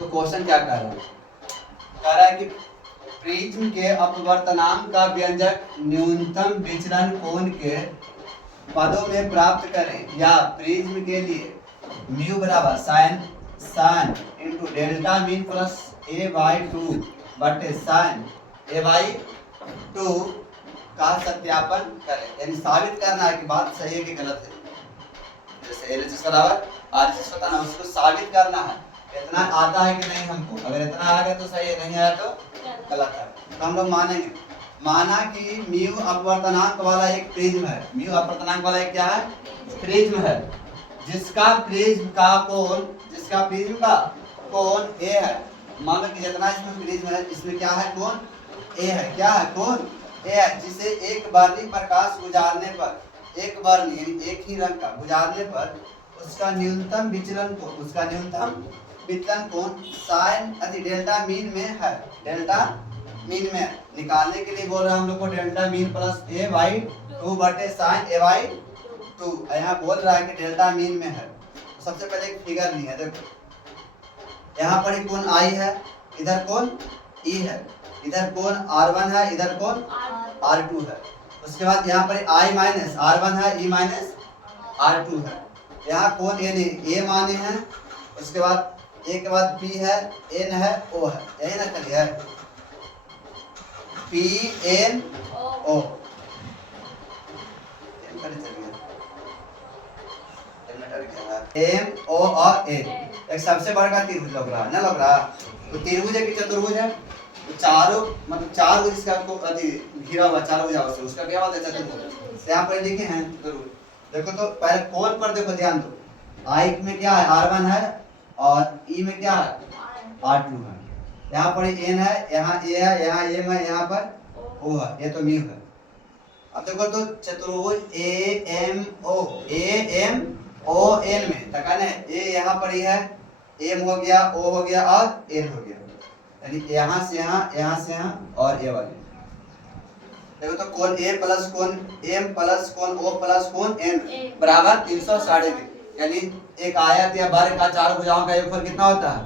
तो क्वेश्चन क्या कह रहा है? कह रहा है कि प्रिज्म के अपवर्तनांक का व्यंजक न्यूनतम विचलन कोण के पदों में प्राप्त करें, या प्रिज्म के लिए म्यू बराबर sine into delta min plus A by two बटे साइन ए बाई टू का सत्यापन करें। यानी साबित करना है कि बात सही है कि गलत है। जैसे एलएचएस बराबर आरएचएस होता है ना, उसको साबित करना है इतना आता है कि नहीं हमको। अगर इतना आ गया तो सही है, नहीं आया तो गलत है। तो हम लोग मानेंगे, माना कि म्यू अपवर्तनांक वाला एक प्रिज्म है। म्यू अपवर्तनांक वाला एक क्या है? प्रिज्म है, जिसका प्रिज्म का कोण ए है। मान लो कि जितना इसमें प्रिज्म है, इसमें क्या है? कोण ए है। क्या है? कोण ए है, जिसे एक वर्णी प्रकाश गुजारने पर, एक वर्णी यानी एक ही रंग का गुजारने पर उसका न्यूनतम विचलन कोण साइन अति डेल्टा मीन में है। डेल्टा मीन में निकालने के लिए बोल रहा है हम लोग को delta min plus A by two बटे साइन ए बाई टू। यहाँ बोल रहा है कि डेल्टा मीन में है। सबसे पहले एक फिगर नहीं है, देखो यहाँ पर कोण आई है, इधर कोण ई है, इधर कोण R1 है, इधर कोण R2 है। उसके बाद यहाँ पर I माइनस R1 है, E माइनस R2 है। यहाँ कोण ए माने हैं, उसके बाद ए के बाद P है, N है, O है। यही ना करिए है PNO। M O और N एक सबसे बड़ा त्रिभुज लग रहा है ना, लग रहा। तो त्रिभुज है कि चतुर्भुज है? तो चारों मतलब चार भुज इसका आपको घिरा हुआ चारों भुजाओं से, उसका क्या होता है? चतुर्भुज। यहाँ पर लिखे हैं चतुर्भुज। देखो तो पहले कोण पर देखो, ध्यान दो। I में क्या है? R1 है, और E में क्या है? R2 है। यहाँ पर N है, यहाँ A है, यहाँ M है, यहाँ पर O है। ये तो म्यू है। अब देखो तो चतुर्भुज AMON में तकाने A यहाँ पर ही है, M हो गया, O हो गया और N हो गया। यानी यहाँ से यहाँ और A वाले। देखो तो कोण A प्लस कोण M प्लस कोण O प्लस कोण N बराबर 360 डिग्री। यानी एक आयत या वर्ग का चार भुजाओं का योगफल कितना होता है?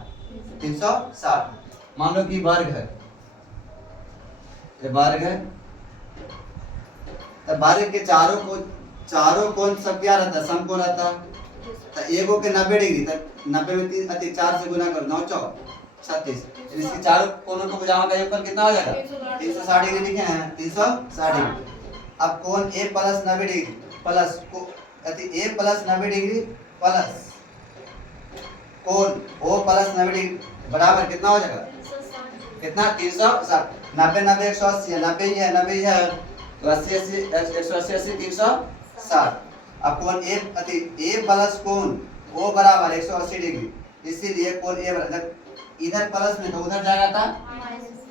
360। मान लो कि वर्ग है, ये वर्ग है, तो वर्ग के चारों कोण सब क्या रहता है? समकोण रहता है। तो एगो के 90 डिग्री, तो 90 में 3 अति 4 से गुना करो, 9 4 36। इसके चारों कोणों को भुजाओं का योगफल कितना हो जाएगा? 360 डिग्री लिखे हैं, 360 डिग्री। अब कोण A plus 90 degree plus A plus 90 degree plus कोण O प्लस 90 डिग्री बराबर कितना हो जाएगा? कितना? 360। 90 90 180 है, 90 ही है, तो 80 180 360। अब कोण A प्लस कोण O बराबर 180 डिग्री, इसीलिए कोण A बराबर, इधर प्लस में तो उधर जाएगा था,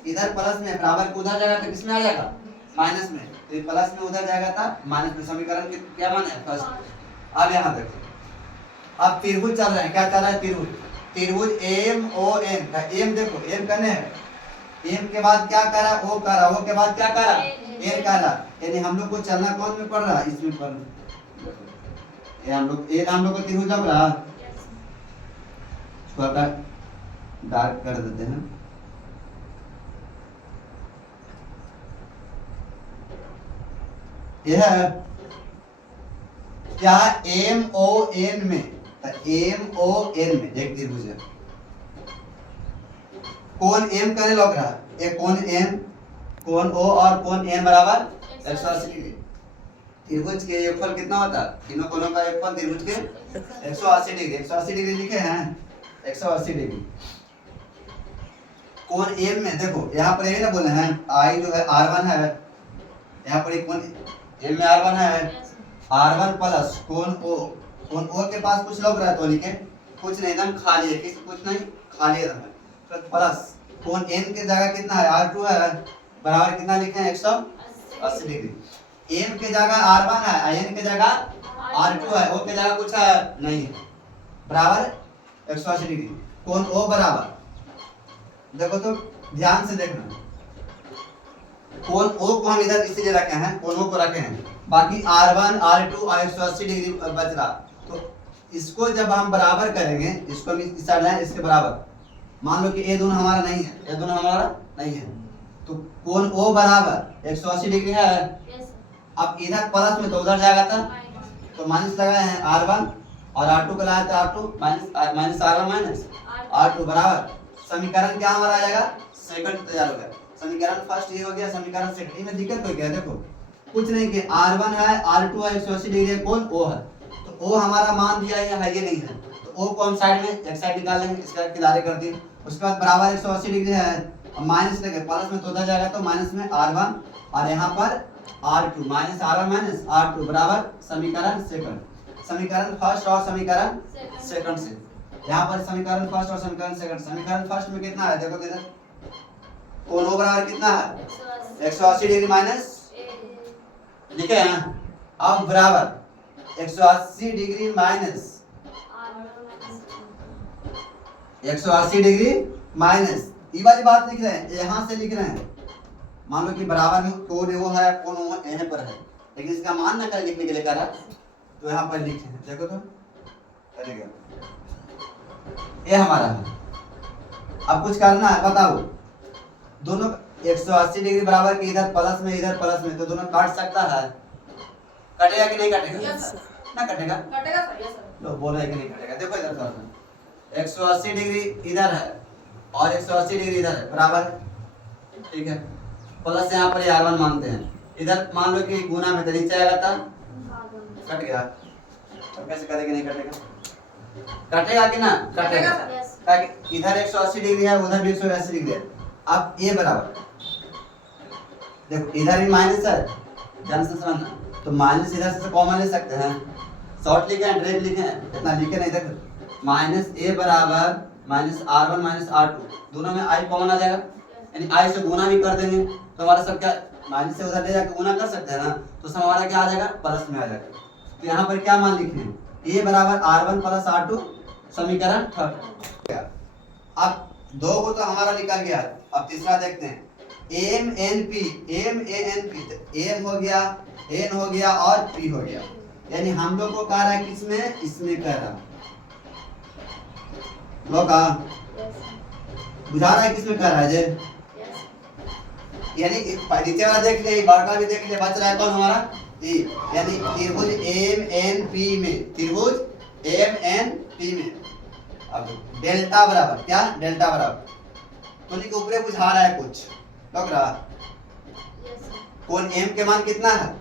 इधर प्लस में बराबर को उधर जाएगा तो किसमें आ जाएगा? माइनस में। तो ये प्लस में उधर जाएगा था माइनस में। समीकरण क्या माने? फर्स्ट। अब यहाँ देखो, अब त्रिभुज चल रहा है। क्या चल रहा है? त्रिभुज MON का M देखो, M कने है, M के बाद क्या कर रहा है? O कर रहा है, O के बाद क्या कर रहा है? N कर रहा है। यानी हम लोग को चलना कौन में पड़ रहा है? इसमें पड़ रहा है। ये हम लोग को त्रिभुज लग रहा है। थोड़ा डार्क कर देते हैं। यह क्या? MON में, MON में एक त्रिभुज है। कोण M करने लग रहा है, एक कोण M, कोण O और कोण N बराबर 180 डिग्री। त्रिभुज के योगफल कितना होता है? तीनों कोणों का योगफल त्रिभुज के 180 डिग्री। 180 डिग्री लिखे हैं, 180 डिग्री। कोण M में देखो, यहाँ पर ये ना बोले हैं I जो है R1 है, यहाँ पर एक कोण M में R1 है, R1 प्लस कोण O के पास कुछ लग रहा है तो लिखे, कुछ नहीं, एकदम खाली है, कुछ नहीं, खाली है। प्लस कोण N के जगह कितना है? R2 है, बराबर कितना लिखे हैं? 180 डिग्री। M के जगह R1 है, N के जगह R2 है, O के जगह कुछ है नहीं, बराबर 180 डिग्री। कोण O बराबर, देखो तो ध्यान से देखना, कोण O को हम इधर इसीलिए रखे हैं, कोण O को रखे हैं, बाकी R1 R2 180 डिग्री बच रहा। तो इसको जब हम बराबर करेंगे, इसको इस साइड लाए इसके बराबर, मान लो कि ये दोनों हमारा नहीं है, ये दोनों हमारा नहीं है, तो कोण O बराबर 180 डिग्री है। अब इधर प्लस में तो उधर जाएगा था, तो माइनस लगाए हैं R1 और R2 को लगाया था R2 minus R1 minus R2 बराबर समीकरण क्या हमारा आ जाएगा, सेकंड तैयार हो गया। समीकरण फर्स्ट ये हो गया, समीकरण सेकंड में दिक्कत हो गया। देखो कुछ नहीं कि R1 है, R2 है, 180 डिग्री है, कोण O है, तो O हमारा मान दिया है, ये नहीं है, तो O को हम साइड में एक साइड निकाल लेंगे, इसका किनारे कर दिए। उसके बाद बराबर 180 डिग्री है, अब माइनस लेंगे, प्लस में तो उधर जाएगा, तो माइनस में R1 और यहाँ पर R2 minus R1 minus R2 बराबर समीकरण सेकंड। समीकरण फर्स्ट और समीकरण सेकंड से यहाँ पर समीकरण फर्स्ट और समीकरण सेकंड। समीकरण फर्स्ट में कितना है, देखो इधर कोण O बराबर कितना है, 180 डिग्री माइनस लिखे हैं, अब बराबर 180 डिग्री माइनस 180 डिग्री माइनस ये वाली बात लिख रहे हैं, यहाँ से लिख रहे हैं। मान लो कि बराबर में कोण वो है, कोण वो यहाँ पर है, लेकिन इसका मान ना कर लिखने के लिए करा, तो यहाँ पर लिखे हैं, देखो तो करेगा ये हमारा है। अब कुछ करना है, बताओ दोनों 180 डिग्री बराबर के इधर प्लस में, तो दोनों काट सकता है, कटेगा कि नहीं कटेगा? यस ना कटेगा, कटेगा सर, यस सर। लो बोल रहे कि नहीं कटेगा। देखो इधर थोड़ा सा 180 डिग्री इधर है और 180 डिग्री इधर है, बराबर है, ठीक है। प्लस यहाँ पर R1 मानते हैं, इधर मान लो कि गुना में तो नीचे आएगा था, कट गया, तो कैसे करेंगे, नहीं कटेगा, कटेगा कि ना कटेगा कटेगा, सर। ताकि इधर 180 डिग्री है, उधर भी 180 डिग्री है। अब ये बराबर देखो इधर भी माइनस है, ध्यान से समझना, तो माइनस इधर से कॉमन ले सकते हैं, शॉर्ट लिखे हैं, डायरेक्ट लिखे हैं, इतना लिखे नहीं, देखो माइनस A बराबर माइनस R1 माइनस R2, दोनों में I कॉमन आ जाएगा, यानी I से गुना भी कर देंगे, तो हमारा सब क्या माइनस से उधर ले जाकर गुना कर सकते हैं ना, तो सब हमारा क्या आ जाएगा, प्लस में आ जाएगा। तो यहाँ पर क्या मान लिखे हैं, A बराबर R1 प्लस R2 समीकरण थर्ड। अब दो को तो हमारा निकल गया, अब तीसरा देखते हैं MNP, M हो गया, N हो गया और P हो गया, यानी हम लोग को कह रहा है किसमें, इसमें कह रहा लोग बुझा रहा है, किसमें कह रहा है जे, यानी नीचे वाला देख ले, बड़का भी देख ले, बच रहा है कौन हमारा E, यानी त्रिभुज MNP में, त्रिभुज MNP में अब डेल्टा बराबर क्या, डेल्टा बराबर तो नहीं ऊपरे बुझा रहा है कुछ लग रहा, कोण M के मान कितना है,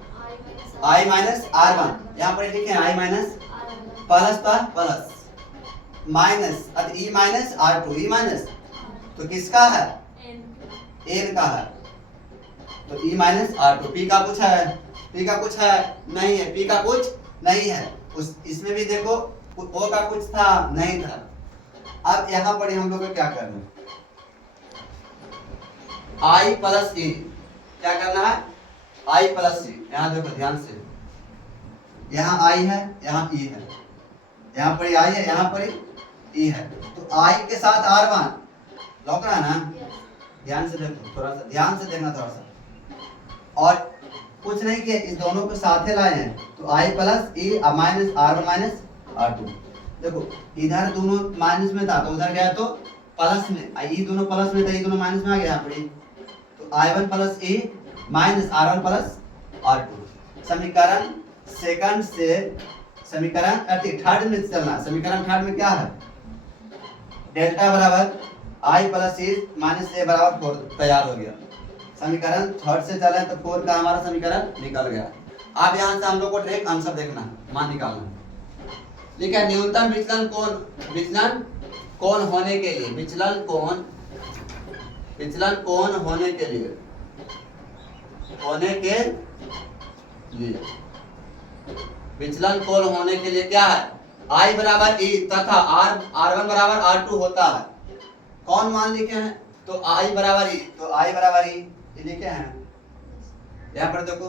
I माइनस R1, यहाँ पर लिखे हैं I माइनस प्लस का plus minus E minus R2, E minus तो किसका है, N का है, तो E माइनस R2, P का कुछ है, P का कुछ है नहीं है, P का कुछ नहीं है, उस इसमें भी देखो O का कुछ था नहीं था। अब यहाँ पर हम लोग को क्या करना है, I प्लस E, क्या करना है I प्लस E, यहाँ देखो ध्यान से, यहाँ I है, यहाँ E है, यहाँ पर I है, यहाँ पर E है, तो I के साथ R1 लौक रहा है ना, ध्यान से देखो, थोड़ा सा ध्यान से देखना थोड़ा सा, और कुछ नहीं किया, इस दोनों को साथे लाए हैं, तो I plus E minus R1 minus R2, देखो इधर दोनों माइनस में था, तो उधर गया तो प्लस में, E दोनों प्लस में था, ये दोनों माइनस में आ गया यहाँ पर, तो I1 plus E minus R1 plus R2। समीकरण सेकंड से समीकरण थर्ड में चलना, समीकरण थर्ड में क्या है, डेल्टा बराबर I plus E minus A बराबर 4 तैयार हो गया। समीकरण थर्ड से चले तो 4 का हमारा समीकरण निकल गया। अब यहाँ से हम लोग को डायरेक्ट आंसर देखना है, मान निकालना है। लिखा न्यूनतम विचलन कोण होने के लिए, विचलन कोण होने के लिए विचलन कोण होने के लिए क्या है, I बराबर E तथा R1 बराबर R2 होता है। कौन मान लिखे हैं, तो I बराबर E, तो I बराबर E ये लिखे हैं यहाँ पर देखो,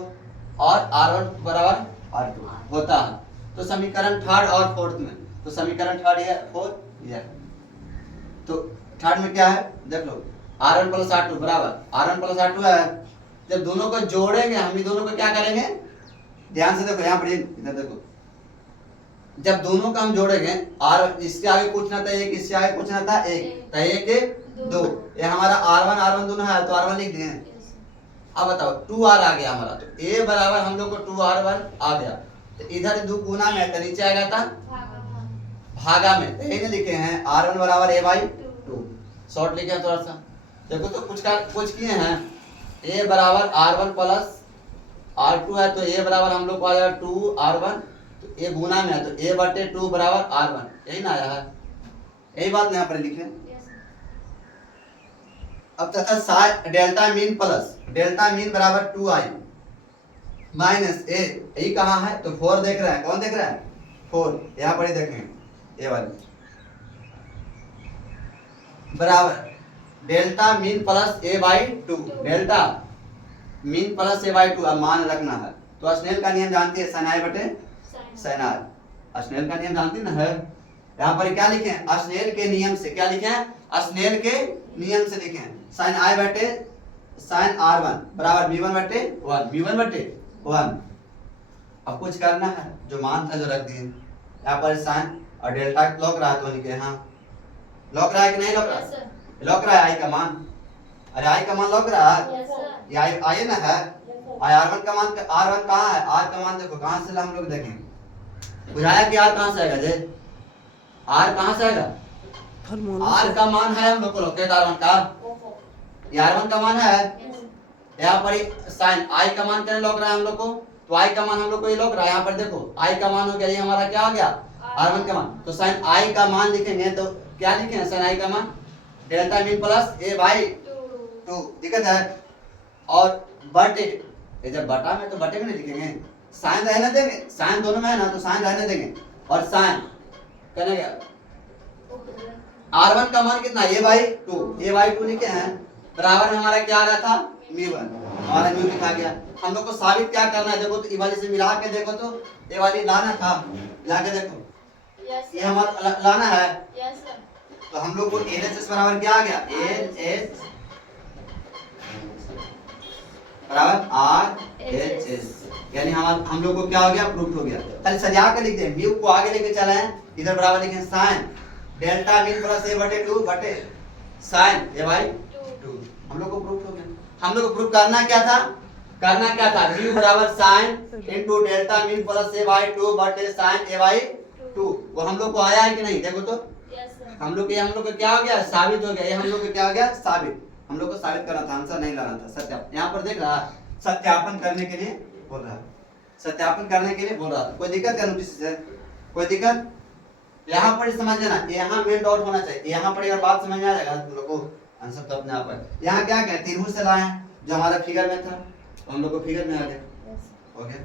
और R1 बराबर R2 होता है। तो समीकरण थर्ड और फोर्थ में, तो समीकरण थर्ड है, फोर्थ ये, तो थर्ड में क्या है देख लो, R1 प्लस R2 बराबर R1 प्लस R2 है। जब दोनों को जोड़ेंगे हम, ही दोनों को क्या करेंगे, ध्यान से देखो यहाँ पर, इधर देखो जब दोनों का हम जोड़ेंगे, आर इसके आगे कुछ ना था एक, इससे आगे कुछ ना था एक, तो एक एक दो, ये हमारा R1 दोनों है तो R1 लिख दिए। अब बताओ 2R आ गया हमारा, तो A बराबर हम लोग को 2R1 आ गया, तो इधर दो गुना में तो नीचे आएगा था भागा में, तो यही लिखे हैं R1 बराबर A/2, शॉर्ट लिखे हैं थोड़ा सा। देखो तो कुछ किए हैं, A बराबर R1 प्लस R2 है, तो A बराबर हम लोग को आ जाएगा 2R1, तो A गुना में है तो A/2 बराबर R1, यही ना आया है, यही बात यहाँ पर लिखे। अब तथा delta min plus delta mean बराबर 2I माइनस A, यही कहाँ है तो 4 देख रहा है, कौन देख रहा है 4, यहाँ पर ही देखेंगे A वाली बराबर delta min plus A/2, delta min plus A/2, अब मान रखना है, तो स्नेल का नियम जानती है, sin I बटे sin R, स्नेल का नियम जानती ना है। यहाँ पर क्या लिखे हैं, स्नेल के नियम से, क्या लिखे हैं, स्नेल के नियम से लिखे हैं, sin I बटे sin R1 बराबर V1 बटे 1, V1 बटे 1। अब कुछ करना है, जो मान था जो रख दिए, यहाँ पर sin और डेल्टा लॉक रहा है तो लिखे, हाँ लॉक रहा है कि नहीं लॉक रहा है, लॉक रहा है I का मान, अरे I का मान लॉक रहा है, ये I ना है, R1 का मान, R1 कहाँ है, R का मान देखो कहाँ से हम लोग देखेंगे, बुझाया कि R कहाँ से आएगा जे, R कहाँ से आएगा, R का मान है हम लोग को लोकेट R1 का, ये R1 का मान है, यहाँ पर साइन I का मान करने लग रहा है हम लोग को, तो I का मान हम लोग को ये लग रहा है, यहाँ पर देखो I का मान हो गया, ये हमारा क्या हो गया R1 का मान, तो साइन I का मान लिखेंगे तो क्या लिखेंगे, साइन I का मान डेल्टा मीन प्लस A/2, दिक्कत है, और बटे, ये जब बटा में तो बटे में नहीं लिखेंगे, साइन रहने देंगे, साइन दोनों में है ना तो साइन रहने देंगे, और साइन कहने क्या R1 का मान कितना A/2 लिखे हैं, बराबर हमारा क्या आ रहा था μ1, हमारा म्यू लिखा गया। हम लोग को साबित क्या करना है, देखो तो ये वाली से मिला के देखो तो ये वाली लाना था, मिला के देखो ये हमारा लाना है, तो हम लोग को LHS बराबर क्या आ गया, LH बराबर RHS, यानी हम लोग को क्या हो गया, प्रूफ हो गया। चलिए सजा के लिख दें, म्यू को आगे लेके चले हैं, इधर बराबर लिखें sine delta min plus A/2 बटे साइन A/2, हम लोग को प्रूफ हो गया। हम लोग को प्रूफ करना क्या था, म्यू बराबर sine into delta min plus A/2 बटे साइन A/2, वो हम लोग को आया है कि नहीं, देखो तो हम लोग को क्या हो गया, साबित हो गया, ये हम लोग को क्या हो गया, साबित, हम लोग को साबित करना था, आंसर नहीं लाना था, सत्यापन, यहाँ पर देख रहा है सत्यापन करने के लिए बोल रहा है, सत्यापन करने के लिए बोल रहा था, कोई दिक्कत है नोटिस से, कोई दिक्कत, यहाँ पर समझ लेना, यहाँ मेन डॉट होना चाहिए, यहाँ पर अगर बात समझ में आ जाएगा तुम लोग को आंसर तो अपने आप है। यहाँ क्या क्या त्रिभुज से लाए हैं, जो हमारा फिगर में था, तो हम लोग को फिगर में आ गया, ओके।